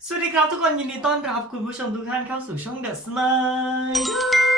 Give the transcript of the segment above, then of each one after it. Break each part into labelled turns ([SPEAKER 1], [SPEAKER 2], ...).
[SPEAKER 1] สวัสดีครับทุกคนยินดีต้อนรับคุณผู้ชมทุกท่านเข้าสู่ช่อง The Smile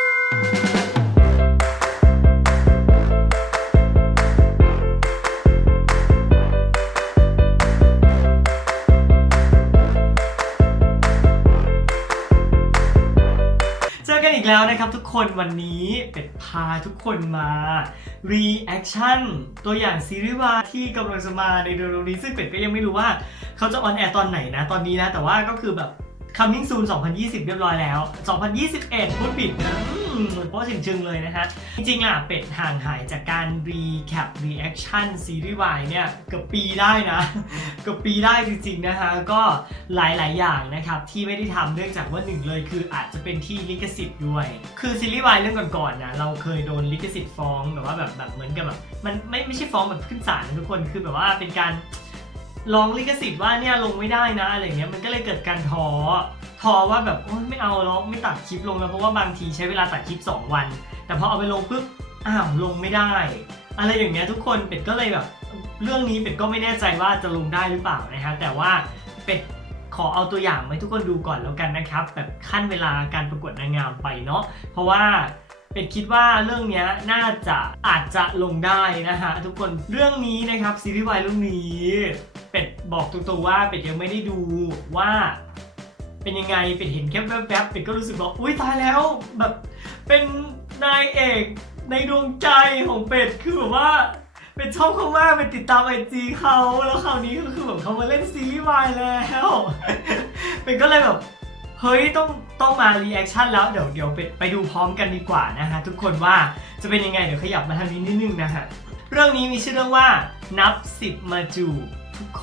[SPEAKER 1] เจอกันอีกแล้วนะครับทุกคนวันนี้เป็ดพาทุกคนมา reaction ตัวอย่างซีรีส์วายที่กำลังจะมาในเร็วๆนี้ซึ่งเป็ดก็ยังไม่รู้ว่าเขาจะออนแอร์ตอนไหนนะตอนนี้นะแต่ว่าก็คือแบบ coming soon 2020 เรียบร้อยแล้ว 2021 พูดผิดนะเพราะถึงเลยนะฮะจริงๆอ่ะเป็ดห่างหายจากการ recap reaction ซีรีส์วายเนี่ยเกือบปีได้นะเกือบปีได้จริงๆนะฮะก็หลายๆอย่างนะครับที่ไม่ได้ทำเนื่องจากว่าหนึ่งเลยคืออาจจะเป็นที่ลิขสิทธิ์ด้วยคือซีรีส์วายเรื่องก่อนๆนะเราเคยโดนลิขสิทธิ์ฟ้องแบบว่าแบบเหมือนกับแบบมันไม่ใช่ฟ้องแบบขึ้นศาลทุกคนคือแบบว่าเป็นการลองลิขสิทธิ์ว่าเนี่ยลงไม่ได้นะอะไรเงี้ยมันก็เลยเกิดการท้อว่าแบบโอ๊ยไม่เอาแล้วไม่ตัดคลิปลงแล้วเพราะว่าบางทีใช้เวลาตัดคลิป2 วันแต่พอเอาไปลงปุ๊บอ้าวลงไม่ได้อะไรอย่างเงี้ยทุกคนเป็ดก็เลยแบบเรื่องนี้เป็ดก็ไม่แน่ใจว่าจะลงได้หรือเปล่านะฮะแต่ว่าเป็ดขอเอาตัวอย่างมาให้ทุกคนดูก่อนแล้วกันนะครับแบบขั้นเวลาการประกวดนางงามไปเนาะเพราะว่าเป็ดคิดว่าเรื่องนี้น่าจะอาจจะลงได้นะฮะทุกคนเรื่องนี้นะครับซีรีส์วายเรื่องนี้เป็ดบอกตรงๆว่าเป็ดยังไม่ได้ดูว่าเป็นยังไงเป็ดเห็นแค่แวบๆเป็ดก็รู้สึกว่าอุ้ยตายแล้วแบบเป็นนายเอกในดวงใจของเป็ดคือแบบว่าเป็ดชอบเขามากเป็ดติดตามIGเขาแล้วคราวนี้ก็คือแบบเขามาเล่นซีรีส์วายแล้วเป็ดก็เลยแบบเฮ้ยต้องมารีแอคชั่นแล้วเดี๋ยวไปดูพร้อมกันดีกว่านะฮะทุกคนว่าจะเป็นยังไงเดี๋ยวขยับมาทางนี้นิดนึงนะฮะเรื่องนี้มีชื่อเรื่องว่านับ10มาจูบทุกคน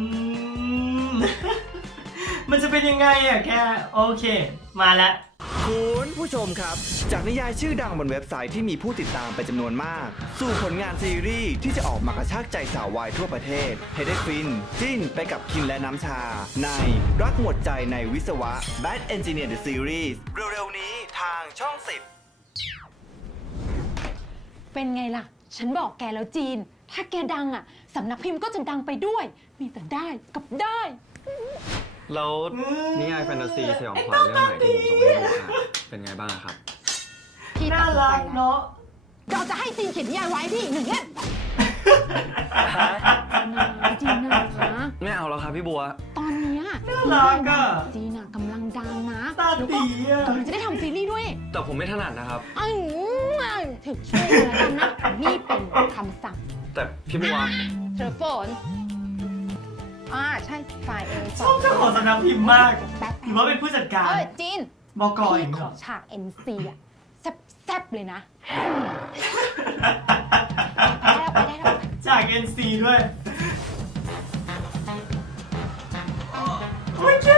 [SPEAKER 1] มันจะเป็นยังไงอะแค่โอเคมาแล้ว
[SPEAKER 2] คุณผู้ชมครับจากนิยายชื่อดังบนเว็บไซต์ที่มีผู้ติดตามเป็นจำนวนมากสู่ผลงานซีรีส์ที่จะออกมากระชากใจสาววายทั่วประเทศให้ได้ฟินจิ้นไปกับคินและน้ำชาในรักหมดใจในวิศวะ Bad Engineer the Series เร็วๆนี้ทางช่อง10
[SPEAKER 3] เป็นไงล่ะฉันบอกแกแล้วจีนถ้าแกดังอ่ะสำนักพิมพ์ก็จะดังไปด้วยมีแต่ได้กับได้
[SPEAKER 4] แล้วนิยายแฟนตาซีสยองขวัญเรื่องไหนที่ผมส่งให้ดูเป็นไงบ้างครับ
[SPEAKER 3] พี่ตั
[SPEAKER 1] น่า
[SPEAKER 3] ดสิน
[SPEAKER 1] รั
[SPEAKER 3] ใจ
[SPEAKER 1] ก
[SPEAKER 3] แล้ว
[SPEAKER 1] เนาะ
[SPEAKER 3] เราจะให้จีนเขียนนิยายไว้พี่1 เล่มนะจีนนะ
[SPEAKER 4] ไม่เอาแล้วครับพี่บัว
[SPEAKER 3] ตอนเนี้ย
[SPEAKER 1] น่ารักอะ
[SPEAKER 3] จีนอะกำลังดังนะ
[SPEAKER 1] ตา
[SPEAKER 3] แล้วก็
[SPEAKER 1] ตีอะ
[SPEAKER 3] กำลังจะได้ทำซีรีส์ด้วย
[SPEAKER 4] แต่ผมไม่ถนัดนะครับ
[SPEAKER 3] ถึงช่วยกันแล้วกันนะนี่เป็นคำสั่ง
[SPEAKER 4] แต่พี่บัว
[SPEAKER 3] เธอฝนใช่ฝ่าย
[SPEAKER 1] ชอบเจ้าของสำนักพิมพ์มาก
[SPEAKER 3] แป๊บ
[SPEAKER 1] หรือว่าเป็นผู้จัดการ
[SPEAKER 3] จีน
[SPEAKER 1] บก.อี
[SPEAKER 3] พี่
[SPEAKER 1] ก
[SPEAKER 3] ข
[SPEAKER 1] เหร
[SPEAKER 3] อ
[SPEAKER 1] อ
[SPEAKER 3] ฉาก NC อ่ะแซ่บๆเลยนะไปได้แล้ว
[SPEAKER 1] จาก NC ด้วยโอ้ยแก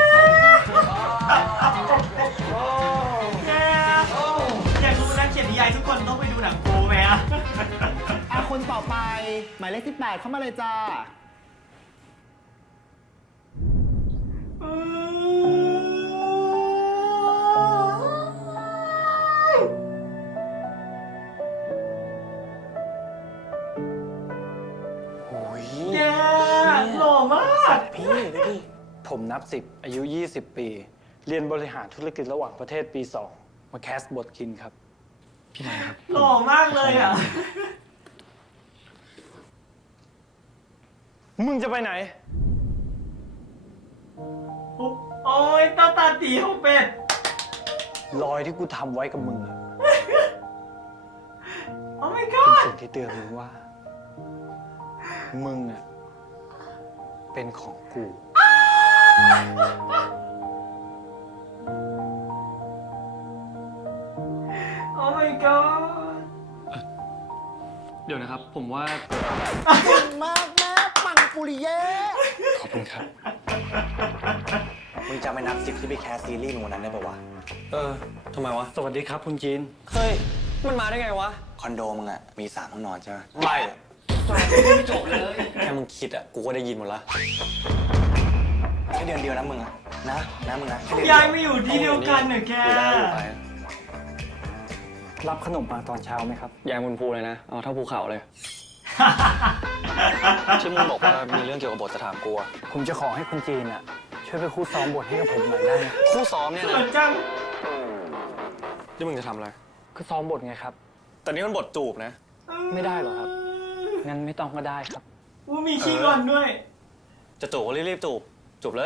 [SPEAKER 1] อยากรู้นักเขียนนิยายทุกคนต้องไปดูหนังโป๊ไหมอะ
[SPEAKER 2] คนต่อไปหมายเลข18เข้ามาเลยจ้า
[SPEAKER 1] แกหล่อมาก
[SPEAKER 5] พี่ดูดิผมนับ10อายุ20 ปี เรียนบริหารธุรกิจระหว่างประเทศปี 2 มาแคสบทคินครับ
[SPEAKER 4] พี่นายครับ
[SPEAKER 1] หล่อมากเลยอ่ะ
[SPEAKER 5] มึงจะไปไหน
[SPEAKER 1] โอ้ยตาตีของเป็ด
[SPEAKER 5] รอยที่กูทำไว้กับมึงอะ
[SPEAKER 1] โอ้ my
[SPEAKER 5] เป็น
[SPEAKER 1] god
[SPEAKER 5] สิ่งที่เตือนมึงว่า มึงอะเป็นของกู
[SPEAKER 1] โอ้ my god
[SPEAKER 4] เดี๋ยวนะครับ ผมว่า
[SPEAKER 2] เก่งมากแม่ปังปุริเย่
[SPEAKER 4] ขอบคุณครับ
[SPEAKER 6] มึงจะไม่นับ10ที่ไปแคสซีรีส์มึงวันนั้นได้ป่าวะ
[SPEAKER 4] ทำไมวะ
[SPEAKER 5] สวัสดีครับคุณจีน
[SPEAKER 4] เฮ้ย มันมาได้ไงวะ
[SPEAKER 6] คอนโดมึงอะมี3 ห้องนอนใช่ไหม
[SPEAKER 4] ไม่ไม่จบเลย
[SPEAKER 6] แค่มึงคิดอะกูก็ได้ยินหมดละแค่เดือนเดียวนะมึงอะนะมึงนะแค่เดือนเดี
[SPEAKER 1] ย้ายมาอยู่ที่เดียวกันเหรอแก
[SPEAKER 4] อยู่ได้อยู่ไป
[SPEAKER 5] รับขนมมาตอนเช้าไหมครับ
[SPEAKER 4] ยายบนภูเลยนะ เอาเท่าภูเขาเลย ที่มึงบอกว่ามีเรื่องเกี่ยวกับบทจะถามกูอะ
[SPEAKER 5] ผมจะขอให้คุณจีนอะช่วยช่วยไปคู่ซ้อมบทให้กับผมหน่อยได้ไหม
[SPEAKER 6] คู่ซ้อมเนี่ย
[SPEAKER 1] เขิ
[SPEAKER 6] นะ
[SPEAKER 1] นจัง
[SPEAKER 6] ที่มึงจะทำอะไร
[SPEAKER 5] ก็ซ้อมบทไงครับ
[SPEAKER 6] แต่นี่มันบทจูบนะ
[SPEAKER 5] ไม่ได้หรอครับ งั้นไม่ต้องก็ได้ครับ
[SPEAKER 1] อู้มีขี้งอนด้วย
[SPEAKER 6] จะจูบก็รีบๆจูบ จูบเลย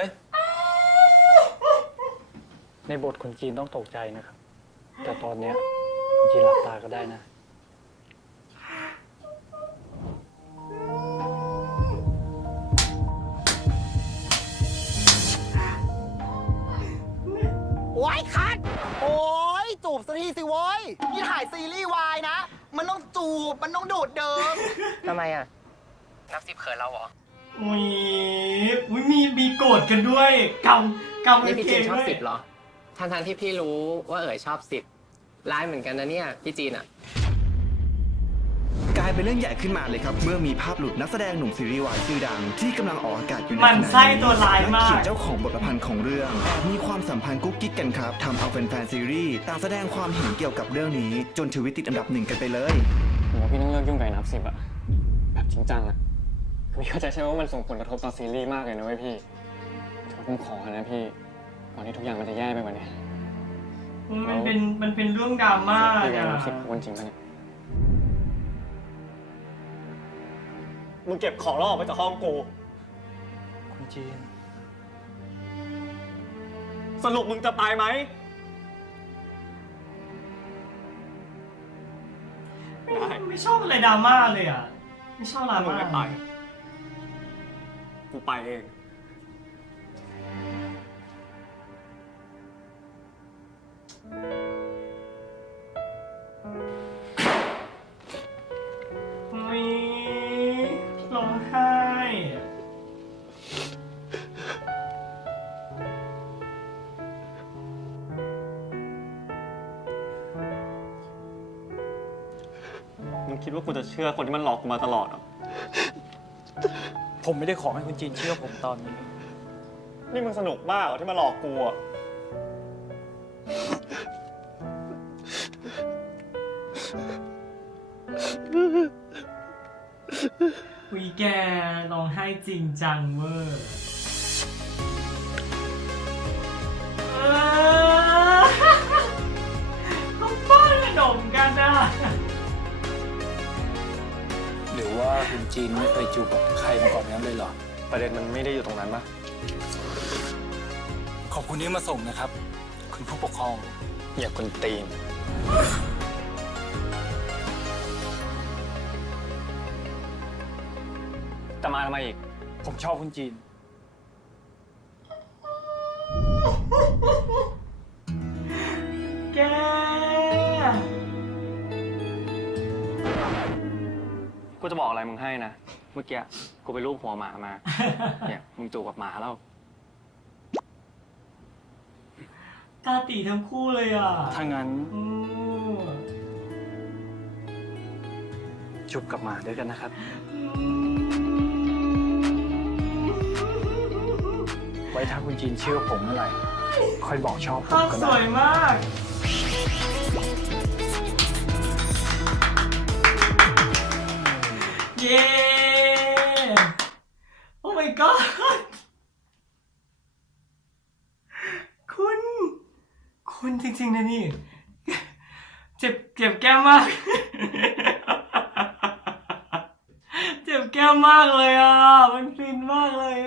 [SPEAKER 5] ในบทคนจีนต้องตกใจนะครับ แต่ตอนเนี้ยคนจีนหลับตาก็ได้นะ
[SPEAKER 2] โอ้ยคัดโอ้ยจูบสักทีสิโว้ยนี่ถ่ายซีรีส์วายนะ มันต้องจูบ มันต้องดูดเดิม
[SPEAKER 7] ทำไมอ่ะ นับ10เขินเราเหรอ
[SPEAKER 1] อุ้ยมีโกรธกันด้วยกำ
[SPEAKER 7] นี่พี่
[SPEAKER 1] เค
[SPEAKER 7] จีนชอบ
[SPEAKER 1] ด้วย
[SPEAKER 7] 10เหรอทั้งที่พี่รู้ว่าชอบ10ร้ายเหมือนกันนะเนี่ยพี่จีนอ่ะ
[SPEAKER 2] กลายเป็นเรื่องใหญ่ขึ้นมาเลยครับ เมื่อมีภาพหลุดนักแสดงหนุ่มซีรีส์วายชื่อดัง ที่กำลังออกอากาศอยู่ใน
[SPEAKER 1] มันไส้ตัวร้ายมาก
[SPEAKER 2] นัเขียนเจ้าของบทประพันธ์ของเรื่องแอบมีความสัมพันธ์กุ๊กกิ๊กกันครับทำเอาแฟนๆซีรีส์ต่างแสดงความเห็นเกี่ยวกับเรื่องนี้ จนทวิตติดอันดับ 1กันไปเลย
[SPEAKER 4] ผมว่าพี่ต้องเลิกยุ่งกับไอ้นับ10อะแบบจริงจังอะคือพี่เข้าใจใช่ไหมว่ามันส่งผลกระทบต่อซีรีส์มากเลยนะเว้ยพี่ถือว่าผมขอนะพี่ก่อนที่ทุกอย่างมันจะแย่ไปกว่านี้
[SPEAKER 1] มันเป็นเรื่องดราม่า
[SPEAKER 4] พี่กับ
[SPEAKER 1] อะ
[SPEAKER 4] นับ10คนจริงปะเนี่ยมึงเก็บของแล้วออกไปจากห้องกู
[SPEAKER 5] คนจีน
[SPEAKER 4] สรุปมึงจะไปไหม
[SPEAKER 1] ไม่ชอบอะไรดราม่าเลยอ่ะ ไม่ชอบดรา
[SPEAKER 4] มึง
[SPEAKER 1] ม่า
[SPEAKER 4] ไม่ไป กูไปเอง
[SPEAKER 1] อุ้ยร้องไห้
[SPEAKER 4] มึงคิดว่ากูจะเชื่อคนที่มันหลอกกูมาตลอดเหรอ
[SPEAKER 5] ผมไม่ได้ขอให้คนจีนเชื่อผมตอนนี้
[SPEAKER 4] นี่มึงสนุกมากเหรอที่มาหลอกกูอะ
[SPEAKER 1] อุ้ยแกร้องไห้จริงจังเวอร์เขาป้อนขนมกันอ่ะ
[SPEAKER 5] หรือว่าคุณจีนไม่เคยจูบกับใครมาก่อนนั้นเลยเหรอ
[SPEAKER 6] ประเด็นมันไม่ได้อยู่ตรงนั้นปะ
[SPEAKER 5] ขอบคุณที่มาส่งนะครับ คุณผู้ปกครอง
[SPEAKER 6] อย่าคนตีน
[SPEAKER 4] แต่มาทำไมอีก
[SPEAKER 5] ผมชอบคุณจีน
[SPEAKER 1] แก
[SPEAKER 4] กูจะบอกอะไรมึงให้นะ เมื่อกี้กูไปรูปหัวหมามา เนี่ยมึงจูบกับหมาแล้ว
[SPEAKER 1] ตาตีทั้งคู่เลยอ่ะ
[SPEAKER 5] ถ้างั้น
[SPEAKER 1] อืม
[SPEAKER 5] จูบกับหมาด้วยกันนะครับ ไว้ถ้าคุณจีนเชื่อผมเมื่อไหร่ ค่อยบอกชอบผม
[SPEAKER 1] ภาพ
[SPEAKER 5] ก็
[SPEAKER 1] ส
[SPEAKER 5] ได้
[SPEAKER 1] วยมาก เย้ โอ้ my god คุณจริงๆนะนี่ เจ็บแก้มมาก เจ็บแก้มมากเลยอ่ะ มันฟินมากเลย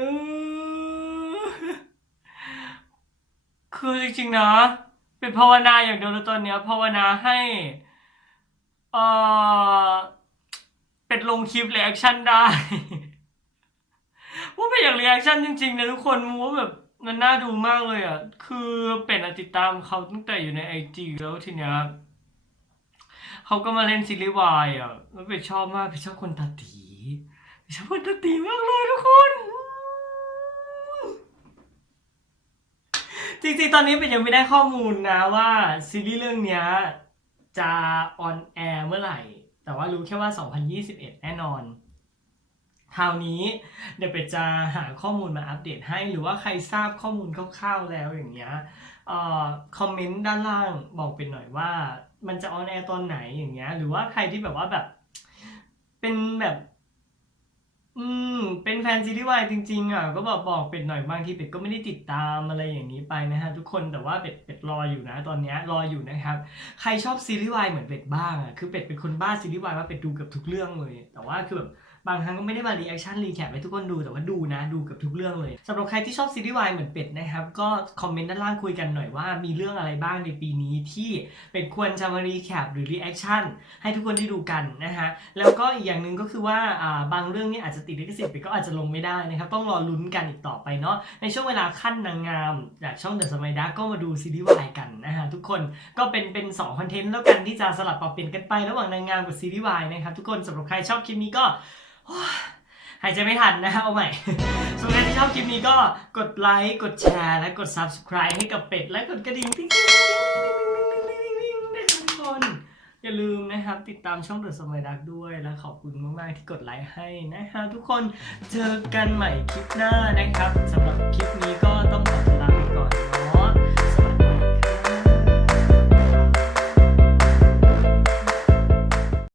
[SPEAKER 1] คือจริงๆนะ เป็นภาวนาอย่างเดียวเลยตอนเนี้ยภาวนาให้เอ่อเป็ดลงคลิปรีแอคชั่นได้ ว่าเป็นอย่างรีแอคชั่นจริงๆนะทุกคนว่าแบบมันน่าดูมากเลยอ่ะ คือเป็ดติดตามเขาตั้งแต่อยู่ในIGแล้วทีเนี้ยเขาก็มาเล่นซีรีส์วายอ่ะแล้วเป็ดชอบมากเป็ดชอบคนตาตีเป็ดชอบคนตาตีมากเลยทุกคน จริงๆ ตอนนี้เป็นยังไม่ได้ข้อมูลนะว่าซีรีส์เรื่องเนี้ยจะออนแอร์เมื่อไหร่ แต่ว่ารู้แค่ว่า 2021 แน่นอน คราวนี้เดี๋ยวเป็ดจะหาข้อมูลมาอัปเดตให้หรือว่าใครทราบข้อมูลคร่าวๆแล้วอย่างเงี้ยคอมเมนต์ด้านล่างบอกเป็นหน่อยว่ามันจะออนแอร์ตอนไหนอย่างเงี้ยหรือว่าใครที่แบบว่าแบบเป็นแบบเป็นแฟนซีรีส์วายจริงๆอ่ะก็บอกเป็ดหน่อยบางทีเป็ดก็ไม่ได้ติดตามอะไรอย่างนี้ไปนะฮะทุกคนแต่ว่าเป็ดรออยู่นะตอนเนี้ยรออยู่นะครับใครชอบซีรีส์วายเหมือนเป็ดบ้างอ่ะคือเป็ดเป็นคนบ้าซีรีส์วายว่าเป็ดดูเกือบทุกเรื่องเลยแต่ว่าคือแบบบางครั้งก็ไม่ได้มารีแอคชั่นรีแคปให้ทุกคนดูแต่ว่าดูนะดูเกือบทุกเรื่องเลยสำหรับใครที่ชอบซีรีส์วายเหมือนเป็ดนะครับก็คอมเมนต์ด้านล่างคุยกันหน่อยว่ามีเรื่องอะไรบ้างในปีนี้ที่เป็ดควรจะมารีแคปหรือรีแอคชั่นให้ทุกคนได้ดูกันนะฮะแล้วก็อีกอย่างหนึ่งก็คือว่าบางเรื่องนี่อาจจะติดลิขสิทธิ์เป็ดก็อาจจะลงไม่ได้นะครับต้องรอลุ้นกันอีกต่อไปเนาะในช่วงเวลาขั้นนางงามจากช่อง The Smile Dark ก็มาดูซีรีส์วายกันนะฮะทุกคนก็เป็น2คอนเทนต์แล้วกันที่จะสลับปรับเปลี่ยนกันไประหว่างนางงามกับซีรีส์วายนะครับทุกคนสำหรับใครชอบคลิปนี้ก็หายใจไม่ทันนะฮะเอาใหม่ สำหรับใครที่ชอบคลิปนี้ก็กดไลค์กดแชร์และกด Subscribe ให้กับเป็ดและกดกระดิ่งติ๊งติ๊งติ๊งติ๊งติ๊งติ๊งติ๊งติ๊งทุกคนอย่าลืมนะครับติดตามช่อง The Smile Dark ด้วยและขอบคุณมากๆที่กดไลค์ให้นะฮะทุกคนเจอกันใหม่คลิปหน้านะครับสำหรับคลิปนี้ก็ต้องขอลา